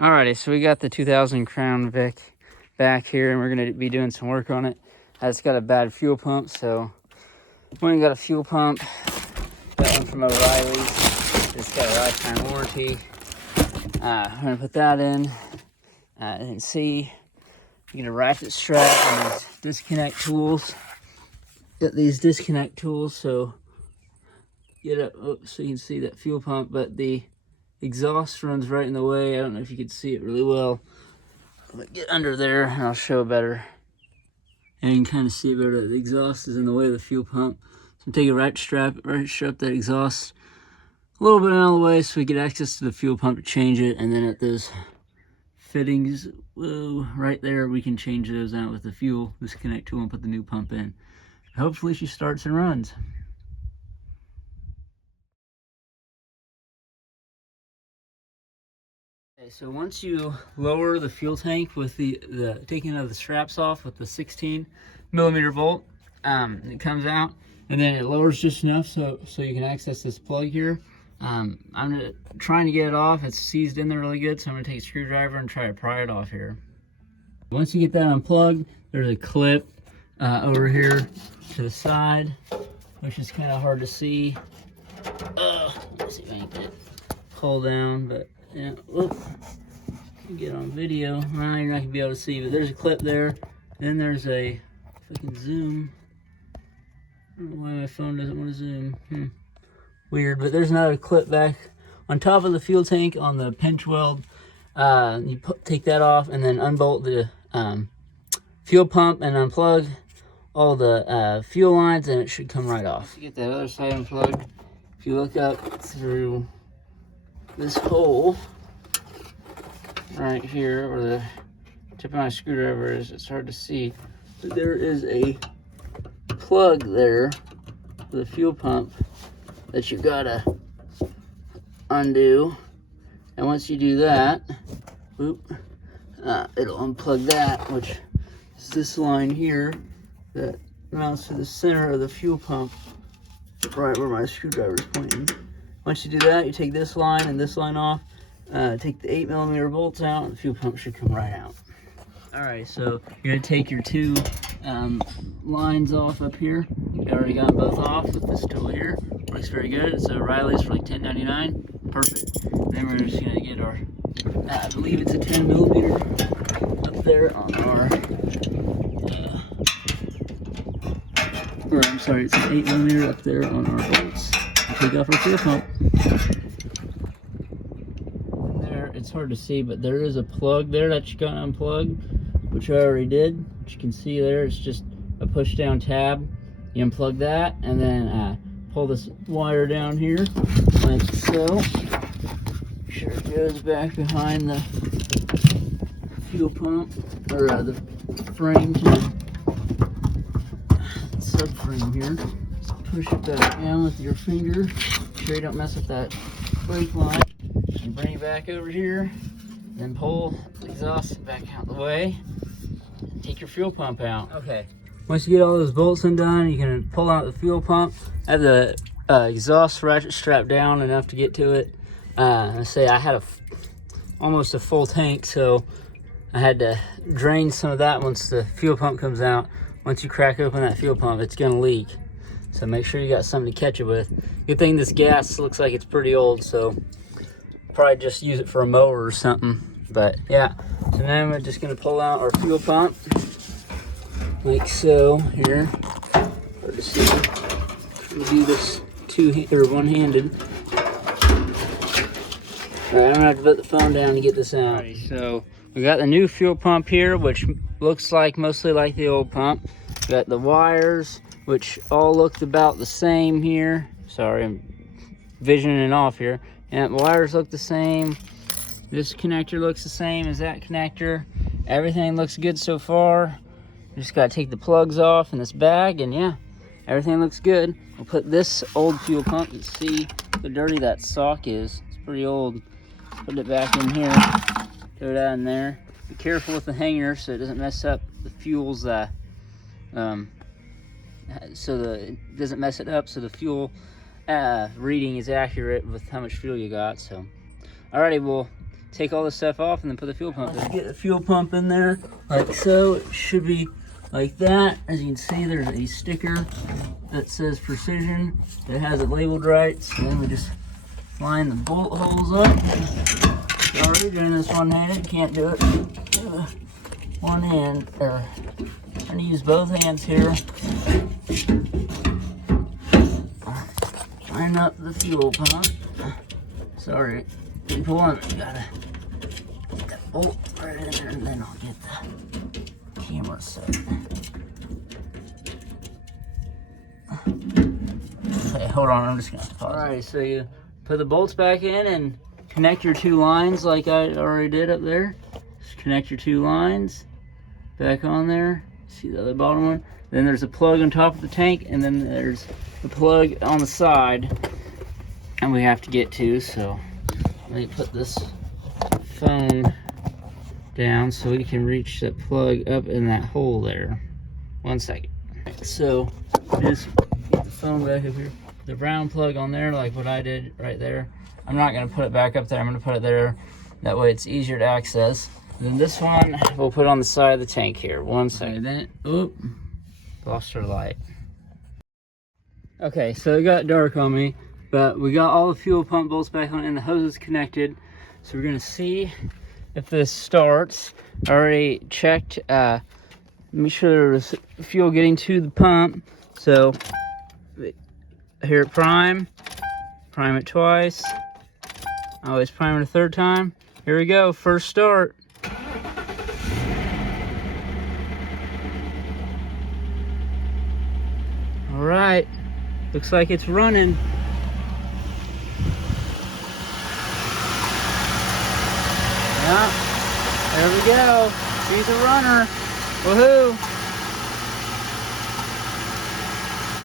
Alrighty, so we got the 2000 Crown Vic back here, and we're going to be doing some work on it. It's got a bad fuel pump, so we got a fuel pump. Got one from O'Reilly's. It's got a lifetime warranty. I'm going to put that in. And see, you get a ratchet strap and these disconnect tools. Got these disconnect tools, so get up so you can see that fuel pump, but the exhaust runs right in the way. I don't know if you can see it really well, but get under there and I'll show better. And you can kind of see it better. The exhaust is in the way of the fuel pump. So I'm taking a ratchet strap that exhaust a little bit out of the way so we get access to the fuel pump to change it. And then at those fittings, right there, we can change those out with the fuel disconnect tool and put the new pump in. Hopefully she starts and runs. Okay, so once you lower the fuel tank with the taking of the straps off with the 16mm bolt, it comes out, and then it lowers just enough so you can access this plug here. I'm trying to get it off. It's seized in there really good, so I'm gonna take a screwdriver and try to pry it off here. Once you get that unplugged, there's a clip over here to the side, which is kind of hard to see. Let's see if I can get it pulled down, but yeah, whoop. Get on video. Well, you're not gonna be able to see, but there's a clip there. Then there's a, if I can zoom. I don't know why my phone doesn't want to zoom. Weird, but there's another clip back on top of the fuel tank on the pinch weld. You take that off and then unbolt the fuel pump and unplug all the fuel lines, and it should come right off. To get that other side unplugged, if you look up through this hole right here where the tip of my screwdriver is, it's hard to see, but there is a plug there for the fuel pump that you gotta undo, and once you do that, it'll unplug that, which is this line here that mounts to the center of the fuel pump, right where my screwdriver is pointing. Once you do that, you take this line and this line off, take the 8mm bolts out, and the fuel pump should come right out. Alright, so you're going to take your two lines off up here. We already got them both off with this tool here. Works very good. It's O'Reilly's for like $10.99. Perfect. Then we're just going to get our, I believe it's a 10mm up there on our, or I'm sorry, it's an 8mm up there on our bolts. Take off our fuel pump. There, it's hard to see, but there is a plug there that you got to unplug, which I already did. Which you can see there, it's just a push down tab. You unplug that, and then pull this wire down here, like so. Make sure it goes back behind the fuel pump, or the frame to the subframe here. Push it back down with your finger. Make sure you don't mess up that brake line. And bring it back over here. Then pull the exhaust back out the way. And take your fuel pump out. Okay. Once you get all those bolts undone, you can pull out the fuel pump. I have the exhaust ratchet strapped down enough to get to it. I had almost a full tank, so I had to drain some of that once the fuel pump comes out. Once you crack open that fuel pump, it's gonna leak. So make sure you got something to catch it with. Good thing this gas looks like it's pretty old, so probably just use it for a mower or something. But yeah, so now we're just gonna pull out our fuel pump, like so here. Hard to see. We'll do this one-handed. All right, I'm gonna have to put the phone down to get this out. Alright, so we got the new fuel pump here, which looks like mostly like the old pump. We got the wires, which all looked about the same here. Sorry, I'm visioning it off here. And the wires look the same. This connector looks the same as that connector. Everything looks good so far. Just gotta take the plugs off in this bag, and yeah, everything looks good. We'll put this old fuel pump, you see how dirty that sock is. It's pretty old. Put it back in here, throw that in there. Be careful with the hanger so it doesn't mess up the fuel's, it doesn't mess it up, so the fuel reading is accurate with how much fuel you got. So alrighty, we'll take all this stuff off and then put the fuel pump in. Let's get the fuel pump in there like so. It should be like that. As you can see, there's a sticker that says Precision. It has it labeled right. So then we just line the bolt holes up. Sorry, doing this one-handed, can't do it one hand. I'm gonna use both hands here. Line up the fuel pump. Sorry, pull on. Gotta get that bolt right in there, and then I'll get the camera set. Okay, hold on. I'm just gonna pause. All right, so you put the bolts back in and connect your two lines like I already did up there. Just connect your two lines back on there. See the other bottom one? Then there's a plug on top of the tank, and then there's the plug on the side, and we have to get to. So let me put this phone down so we can reach that plug up in that hole there. 1 second. So just get the phone back up here. The brown plug on there, like what I did right there. I'm not gonna put it back up there. I'm gonna put it there. That way it's easier to access. And then this one we'll put on the side of the tank here. 1 second. Then, oop, lost our light. Okay, so it got dark on me, but we got all the fuel pump bolts back on and the hose is connected. So we're gonna see if this starts. I already checked, make sure there's fuel getting to the pump. So here at prime it twice. Always prime it a third time. Here we go, first start. All right, looks like it's running. Yeah, there we go. She's a runner. Woohoo!